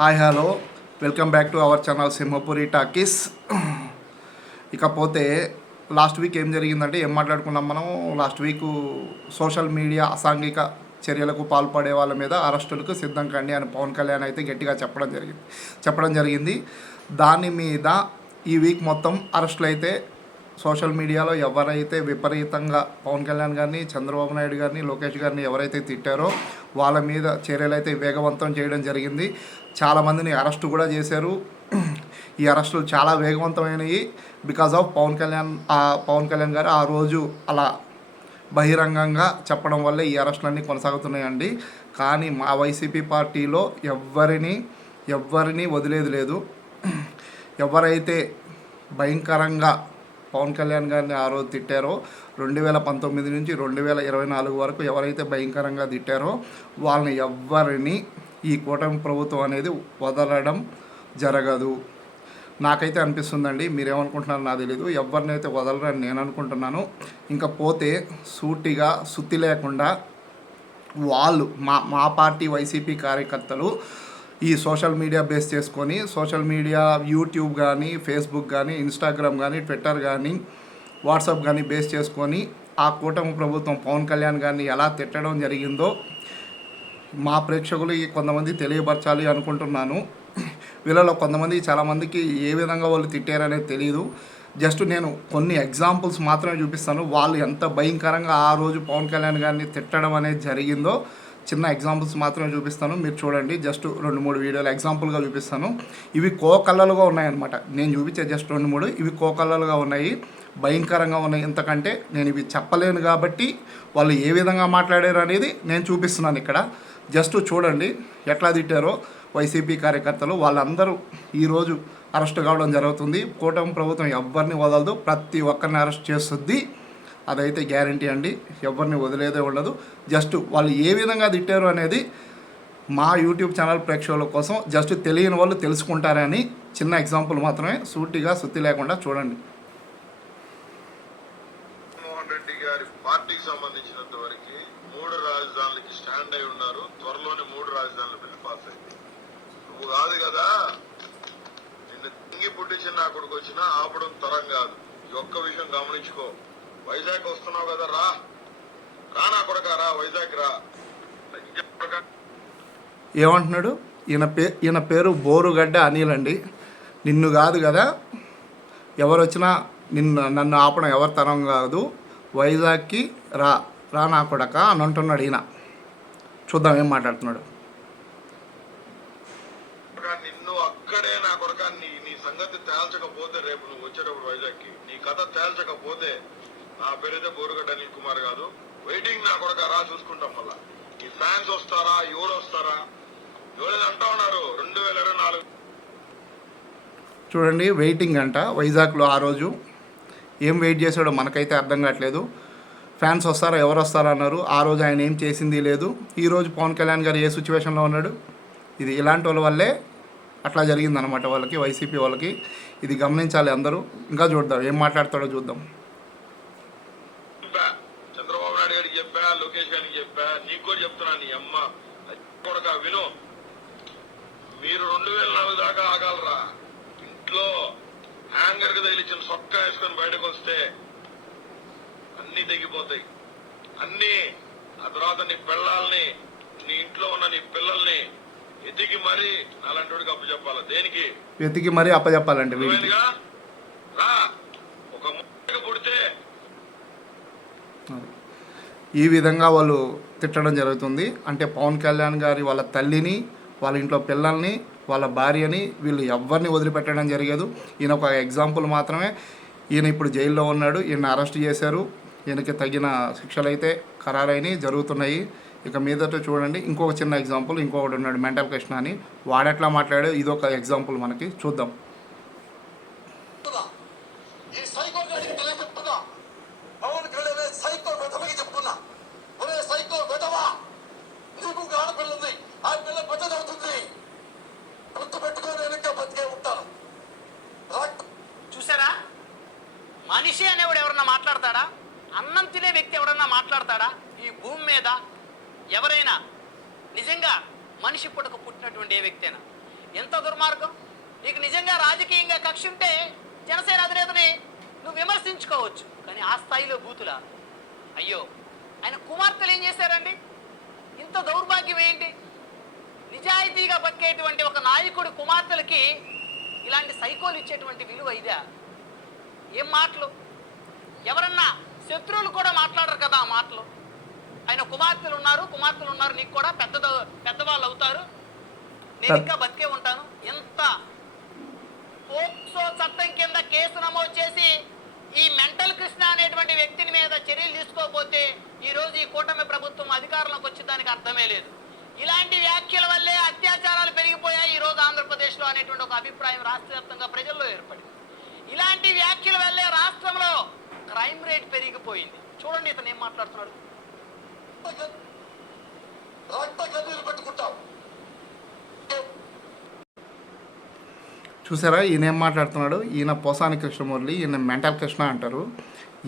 Hi hello, welcome back to our channel Simhapuri talkies. ఇకపోతే last week ఏం జరిగిందంటే ఏం మాట్లాడుకున్నాం మనం. లాస్ట్ వీక్ సోషల్ మీడియా అసాంఘిక చర్యలకు పాల్పడే వాళ్ళ మీద అరెస్టులకు సిద్ధం కండి అని పవన్ కళ్యాణ్ అయితే గట్టిగా చెప్పడం జరిగింది. దాని మీద ఈ వీక్ మొత్తం అరెస్టులు అయితే సోషల్ మీడియాలో ఎవరైతే విపరీతంగా పవన్ కళ్యాణ్ గారిని, చంద్రబాబు నాయుడు గారిని, లోకేష్ గారిని ఎవరైతే తిట్టారో వాళ్ళ మీద చర్యలు అయితే వేగవంతం చేయడం జరిగింది. చాలామందిని అరెస్టు కూడా చేశారు. ఈ అరెస్టులు చాలా వేగవంతమైనవి బికాజ్ ఆఫ్ పవన్ కళ్యాణ్ గారు ఆ రోజు అలా బహిరంగంగా చెప్పడం వల్లే ఈ అరెస్టులన్నీ కొనసాగుతున్నాయండి. కానీ మా వైసీపీ పార్టీలో ఎవరిని వదిలేది లేదు. ఎవరైతే భయంకరంగా పవన్ కళ్యాణ్ గారిని ఆ రోజు తిట్టారో 2019 నుంచి 2024 వరకు ఎవరైతే భయంకరంగా తిట్టారో వాళ్ళని ఎవరిని ఈ కూటమి ప్రభుత్వం అనేది వదలడం జరగదు. నాకైతే అనిపిస్తుందండి, మీరేమనుకుంటున్నారో నాకు తెలీదు. ఎవరినైతే వదలరని నేను అనుకుంటున్నాను. ఇంకా పోతే సూటిగా సుత్తి లేకుండా వాళ్ళు మా పార్టీ వైసీపీ కార్యకర్తలు ఈ సోషల్ మీడియా బేస్ చేసుకొని సోషల్ మీడియా యూట్యూబ్ కానీ, ఫేస్బుక్ కానీ, ఇన్స్టాగ్రామ్ కానీ, ట్విట్టర్ కానీ, వాట్సాప్ కానీ బేస్ చేసుకొని ఆ కూటమి ప్రభుత్వం పవన్ కళ్యాణ్ గారిని ఎలా తిట్టడం జరిగిందో మా ప్రేక్షకులు కొంతమంది తెలియపరచాలి అనుకుంటున్నాను. వీళ్ళలో కొంతమంది చాలామందికి ఏ విధంగా వాళ్ళు తిట్టారనేది తెలియదు. జస్ట్ నేను కొన్ని ఎగ్జాంపుల్స్ మాత్రమే చూపిస్తాను. వాళ్ళు ఎంత భయంకరంగా ఆ రోజు పవన్ కళ్యాణ్ గారిని తిట్టడం అనేది జరిగిందో చిన్న ఎగ్జాంపుల్స్ మాత్రమే చూపిస్తాను. మీరు చూడండి, జస్ట్ 2-3 వీడియోలు ఎగ్జాంపుల్గా చూపిస్తాను. ఇవి కోకల్లలుగా ఉన్నాయన్నమాట. నేను చూపించే జస్ట్ 2-3 ఇవి కోకల్లలుగా ఉన్నాయి, భయంకరంగా ఉన్నాయి. ఎంతకంటే నేను ఇవి చెప్పలేను కాబట్టి వాళ్ళు ఏ విధంగా మాట్లాడారు అనేది నేను చూపిస్తున్నాను ఇక్కడ. జస్ట్ చూడండి ఎట్లా తిట్టారో వైసీపీ కార్యకర్తలు. వాళ్ళందరూ ఈరోజు అరెస్ట్ కావడం జరుగుతుంది. కూటమి ప్రభుత్వం ఎవరిని వదలదు, ప్రతి ఒక్కరిని అరెస్ట్ చేస్తుంది. అదైతే గ్యారంటీ అండి, ఎవరిని వదిలేదే ఉండదు. జస్ట్ వాళ్ళు ఏ విధంగా తిట్టారు అనేది మా యూట్యూబ్ ఛానల్ ప్రేక్షకుల కోసం జస్ట్ తెలియని వాళ్ళు తెలుసుకుంటారని చిన్న ఎగ్జాంపుల్ మాత్రమే, సూటిగా సుత్తి లేకుండా చూడండి. జగన్మోహన్ రెడ్డి గారి పార్టీకి సంబంధించినంత వరకు 3 రాజధానులకి స్టాండ్ అయి ఉన్నారు. త్వరలోనే 3 రాజధానుల బిల్లు పాస్ అయింది. నువ్వు కాదు కదా నిన్ను తింగి పుట్టించిన నా కొడుకు వచ్చినా ఆపడం తరం కాదు. ఈ ఒక్క విషయం గమనించుకో. వైజాగ్ వస్తున్నావు కదా, రా నా కొడక, రా వైజాగ్ రా. ఏమంటున్నాడు ఈయన పేరు బోరుగడ్డ అనిల్ అండి. నిన్ను కాదు కదా, ఎవరు వచ్చినా నన్ను ఆపడం ఎవరి తరం కాదు, వైజాగ్కి రా నా కొడక అని అంటున్నాడు ఈయన. చూద్దాం ఏం మాట్లాడుతున్నాడు. నిన్ను అక్కడే నా కొడక, నీ సంగతి తేల్చకపోతే రేపు నువ్వు వచ్చేటప్పుడు వైజాగ్కి నీ కథ తేల్చకపోతే నా పేరైతే బోరుగడ్డ అనిల్ కుమార్ కాదు. వెయిటింగ్ నా కొడక, రా చూసుకుంటాం. మళ్ళా ఈ ఫ్యాన్స్ వస్తారా, ఎవరు వస్తారా, ఎవరైనా అంటా ఉన్నారు 2024. చూడండి వెయిటింగ్ అంట వైజాగ్లో. ఆ రోజు ఏం వెయిట్ చేశాడో మనకైతే అర్థం కావట్లేదు. ఫ్యాన్స్ వస్తారా, ఎవరు వస్తారా అన్నారు. ఆ రోజు ఆయన ఏం చేసింది లేదు. ఈరోజు పవన్ కళ్యాణ్ గారు ఏ సిచ్యువేషన్లో ఉన్నాడు. ఇది ఇలాంటి వాళ్ళ వల్లే అట్లా జరిగిందనమాట వాళ్ళకి, వైసీపీ వాళ్ళకి. ఇది గమనించాలి అందరూ. ఇంకా చూద్దాం ఏం మాట్లాడతాడో చూద్దాం. చంద్రబాబు నాయుడు గారికి చెప్పా, లోకేష్ గారికి చెప్పా, నీకు కూడా చెప్తున్నా. నీ అమ్మ కొడక విను, మీరు 2004 దాకా ఆగాలరా. ఇంట్లో హ్యాంగర్ కి తగిలిచ్చిన సొక్క వేసుకొని బయటకు వస్తే అన్ని తెగిపోతాయి. అన్ని ఆ తర్వాత నీ పిల్లల్ని, నీ ఇంట్లో ఉన్న నీ పిల్లల్ని ఎతికి మరీ అలాంటి అప్పచెప్పాలి. దేనికి ఎతికి మరీ అప్పచెప్పాలంటే రా, ఒక ముక్కకి పుడితే ఈ విధంగా వాళ్ళు తిట్టడం జరుగుతుంది. అంటే పవన్ కళ్యాణ్ గారి వాళ్ళ తల్లిని, వాళ్ళ ఇంట్లో పిల్లల్ని, వాళ్ళ భార్యని వీళ్ళు ఎవరిని వదిలిపెట్టడం జరిగదు. ఈయన ఒక ఎగ్జాంపుల్ మాత్రమే. ఈయన ఇప్పుడు జైల్లో ఉన్నాడు. ఈయన అరెస్ట్ చేశారు. ఈయనకి తగిన శిక్షలు అయితే ఖరారైనవి జరుగుతున్నాయి. ఇక మీదట చూడండి ఇంకొక చిన్న ఎగ్జాంపుల్. ఇంకొకటి ఉన్నాడు మెంటల్ కృష్ణ అని, వాడెట్లా మాట్లాడాడు ఇదొక ఎగ్జాంపుల్ మనకి చూద్దాం. చూసారా, మనిషి అనేవాడు ఎవరన్నా మాట్లాడతాడా? అన్నం తినే వ్యక్తి ఎవరన్నా మాట్లాడతాడా ఈ భూమి మీద? ఎవరైనా నిజంగా మనిషి పుట్టక పుట్టినటువంటి ఏ వ్యక్తి అయినా ఎంత దుర్మార్గం! నీకు నిజంగా రాజకీయంగా కక్ష ఉంటే జనసేన అధినేతని నువ్వు విమర్శించుకోవచ్చు, కానీ ఆ స్థాయిలో బూతులా? అయ్యో, ఆయన కుమార్తెలు ఏం చేశారండి? ఇంత దౌర్భాగ్యం ఏంటి? నిజాయితీగా బతికేటువంటి ఒక నాయకుడు కుమార్తెలకి ఇలాంటి సైకోలు ఇచ్చేటువంటి విలువ ఇదా? ఏం మాటలు! ఎవరన్నా శత్రువులు కూడా మాట్లాడరు కదా ఆ మాటలు. ఆయన కుమార్తెలు ఉన్నారు, నీకు కూడా పెద్దవాళ్ళు అవుతారు, నేను ఇంకా బతికే ఉంటాను. ఎంత పోక్సో చట్టం కింద కేసు నమోదు చేసి ఈ మెంటల్ కృష్ణ అనేటువంటి వ్యక్తిని మీద చర్యలు తీసుకోకపోతే ఈరోజు ఈ కూటమి ప్రభుత్వం అధికారంలోకి వచ్చి దానికి అర్థమే లేదు. ఇలాంటి వ్యాఖ్యల వల్లే అత్యాచారాలు పెరిగిపోయాయి ఈరోజు ఆంధ్రప్రదేశ్లో అనేటువంటి ఒక అభిప్రాయం రాష్ట్ర వ్యాప్తంగా ప్రజల్లో ఏర్పడింది. ఇలాంటి వ్యాఖ్యల వల్లే రాష్ట్రంలో క్రైమ్ రేట్ పెరిగిపోయింది. చూడండి ఇతను ఏం మాట్లాడుతున్నాడు. చూసారా ఈయన ఏం మాట్లాడుతున్నాడు? ఈయన పోసాని కృష్ణమురళి, ఈయన మెంటల్ కృష్ణ అంటారు.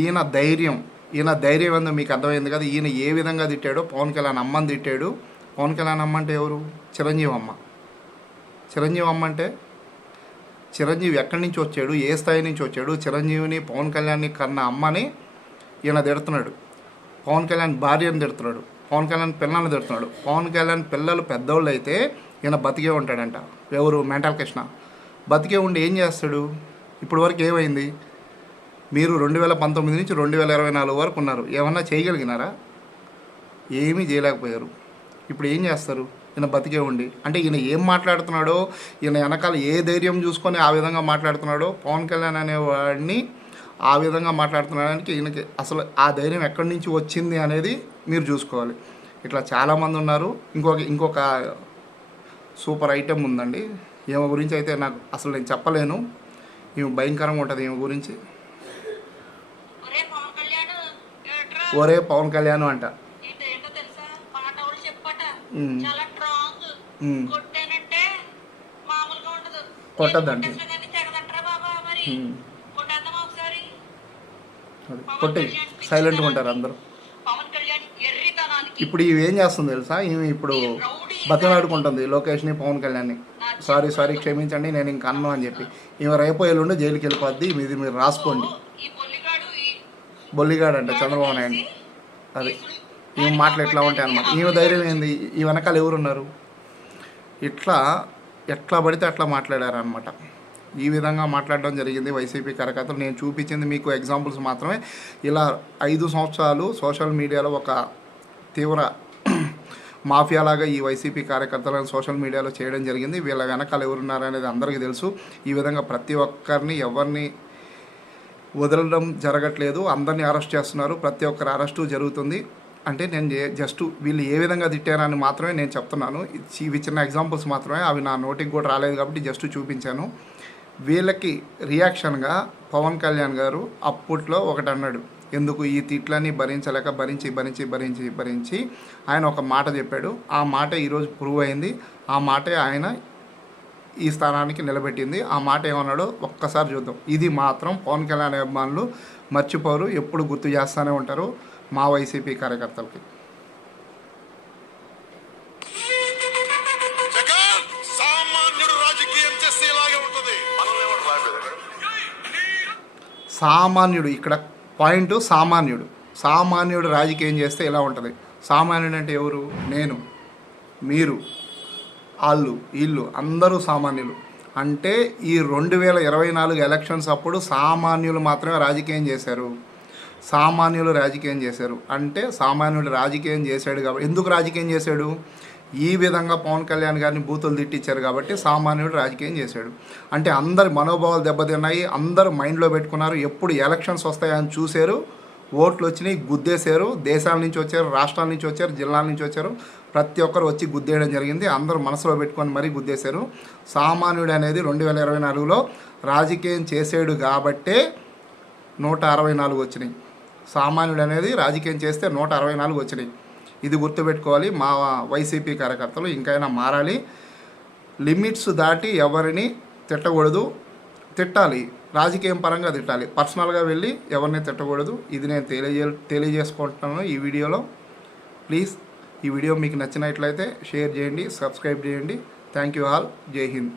ఈయన ధైర్యం ఏందో మీకు అర్థమైంది కదా. ఈయన ఏ విధంగా తిట్టాడో, పవన్ కళ్యాణ్ అమ్మని తిట్టాడు. పవన్ కళ్యాణ్ అమ్మ అంటే ఎవరు? చిరంజీవి అమ్మ. చిరంజీవి అమ్మ అంటే చిరంజీవి ఎక్కడి నుంచి వచ్చాడు, ఏ స్థాయి నుంచి వచ్చాడు? చిరంజీవిని, పవన్ కళ్యాణ్ని కన్న అమ్మని ఈయన తిడుతున్నాడు. పవన్ కళ్యాణ్ భార్యను తిడుతున్నాడు, పవన్ కళ్యాణ్ పిల్లల్ని తిడుతున్నాడు. పవన్ కళ్యాణ్ పిల్లలు పెద్దోళ్ళు అయితే ఈయన బతికే ఉంటాడంట. ఎవరు? మెంటల్ కృష్ణ. బతికే ఉండి ఏం చేస్తాడు? ఇప్పటి వరకు ఏమైంది? మీరు 2019 నుంచి 2024 వరకు ఉన్నారు. ఏమన్నా చేయగలిగినారా? ఏమీ చేయలేకపోయారు. ఇప్పుడు ఏం చేస్తారు? ఈయన బతికే ఉండి. అంటే ఈయన ఏం మాట్లాడుతున్నాడో, ఈయన వెనకాల ఏ ధైర్యం చూసుకొని ఆ విధంగా మాట్లాడుతున్నాడో, పవన్ కళ్యాణ్ అనేవాడిని ఆ విధంగా మాట్లాడుతున్నాడానికి ఈయనకి అసలు ఆ ధైర్యం ఎక్కడి నుంచి వచ్చింది అనేది మీరు చూసుకోవాలి. ఇట్లా చాలామంది ఉన్నారు. ఇంకొక సూపర్ ఐటెం ఉందండి. ఈమె గురించి అయితే నాకు అసలు నేను చెప్పలేను. ఈమె భయంకరంగా ఉంటుంది. ఈమె గురించి ఒరే పవన్ కళ్యాణ్ అంట. కొట్టద్దండి, కొట్టి సైలెంట్గా ఉంటారు అందరూ. ఇప్పుడు ఇవి ఏం చేస్తుంది తెలుసా? ఈమె ఇప్పుడు బతిలాడుకుంటుంది లోకేష్ని, పవన్ కళ్యాణ్ని. సారీ క్షమించండి, నేను ఇంక అన్ను అని చెప్పి. ఈమె రేపో ఎల్లుండి జైలుకి వెళ్ళిపోద్ది. ఇది మీరు రాసుకోండి. బొల్లిగాడు అంట చంద్రబాబు నాయుడు. అది ఈమె మాటలు ఎట్లా ఉంటాయి అన్నమాట. ఈమె ధైర్యం ఏంది? ఈ వెనకాల ఎవరున్నారు? ఎట్లా పడితే అట్లా మాట్లాడారనమాట. ఈ విధంగా మాట్లాడడం జరిగింది వైసీపీ కార్యకర్తలు. నేను చూపించింది మీకు ఎగ్జాంపుల్స్ మాత్రమే. ఇలా 5 సంవత్సరాలు సోషల్ మీడియాలో ఒక తీవ్ర మాఫియాలాగా ఈ వైసీపీ కార్యకర్తలను సోషల్ మీడియాలో చేయడం జరిగింది. వీళ్ళ వెనకాల ఎవరున్నారు అనేది అందరికీ తెలుసు. ఈ విధంగా ప్రతి ఒక్కరిని ఎవరిని వదలడం జరగట్లేదు. అందరినీ అరెస్ట్ చేస్తున్నారు. ప్రతి ఒక్కరి అరెస్టు జరుగుతుంది. అంటే నేను జస్ట్ వీళ్ళు ఏ విధంగా తిట్టారని మాత్రమే నేను చెప్తున్నాను. ఇవి చిన్న ఎగ్జాంపుల్స్ మాత్రమే. అవి నా నోటికి కూడా రాలేదు కాబట్టి జస్ట్ చూపించాను. వీళ్ళకి రియాక్షన్గా పవన్ కళ్యాణ్ గారు అప్పట్లో ఒకటి అన్నాడు. ఎందుకు ఈ తిట్లని భరించలేక భరించి ఆయన ఒక మాట చెప్పాడు. ఆ మాట ఈరోజు ప్రూవ్ అయింది. ఆ మాటే ఆయన ఈ స్థానానికి నిలబెట్టింది. ఆ మాట ఏమన్నాడో ఒక్కసారి చూద్దాం. ఇది మాత్రం పవన్ కళ్యాణ్ అభిమానులు మర్చిపోరు, ఎప్పుడు గుర్తు చేస్తూనే ఉంటారు మా వైసీపీ కార్యకర్తలకి. సామాన్యుడు, ఇక్కడ పాయింట్ సామాన్యుడు రాజకీయం చేస్తే ఎలా ఉంటుంది? సామాన్యుడు అంటే ఎవరు? నేను, మీరు, వీళ్ళు అందరూ సామాన్యులు. అంటే ఈ 2024 ఎలక్షన్స్ అప్పుడు సామాన్యులు మాత్రమే రాజకీయం చేశారు. అంటే సామాన్యుడు రాజకీయం చేశాడు కాబట్టి. ఎందుకు రాజకీయం చేశాడు? ఈ విధంగా పవన్ కళ్యాణ్ గారిని బూతులు తిట్టించారు కాబట్టి సామాన్యుడు రాజకీయం చేశాడు. అంటే అందరి మనోభావాలు దెబ్బతిన్నాయి. అందరూ మైండ్లో పెట్టుకున్నారు. ఎప్పుడు ఎలక్షన్స్ వస్తాయని చూశారు. ఓట్లు వచ్చినాయి, గుద్దేశారు. దేశాల నుంచి వచ్చారు, రాష్ట్రాల నుంచి వచ్చారు, జిల్లాల నుంచి వచ్చారు. ప్రతి ఒక్కరు వచ్చి గుద్దేయడం జరిగింది. అందరూ మనసులో పెట్టుకొని మరీ గుద్దేశారు. సామాన్యుడు అనేది 2024లో రాజకీయం చేసాడు కాబట్టే 164 వచ్చినాయి. సామాన్యుడు అనేది రాజకీయం చేస్తే 164 వచ్చినాయి. ఇది గుర్తుపెట్టుకోవాలి మా వైసీపీ కార్యకర్తలు. ఇంకైనా మారాలి. లిమిట్స్ దాటి ఎవరిని తిట్టకూడదు. తిట్టాలి, రాజకీయం పరంగా తిట్టాలి. పర్సనల్గా వెళ్ళి ఎవరిని తిట్టకూడదు. ఇది నేను తెలియజేసుకుంటున్నాను ఈ వీడియోలో. ప్లీజ్ ఈ వీడియో మీకు నచ్చినట్లయితే షేర్ చేయండి, సబ్స్క్రైబ్ చేయండి. Thank you all. జై హింద్.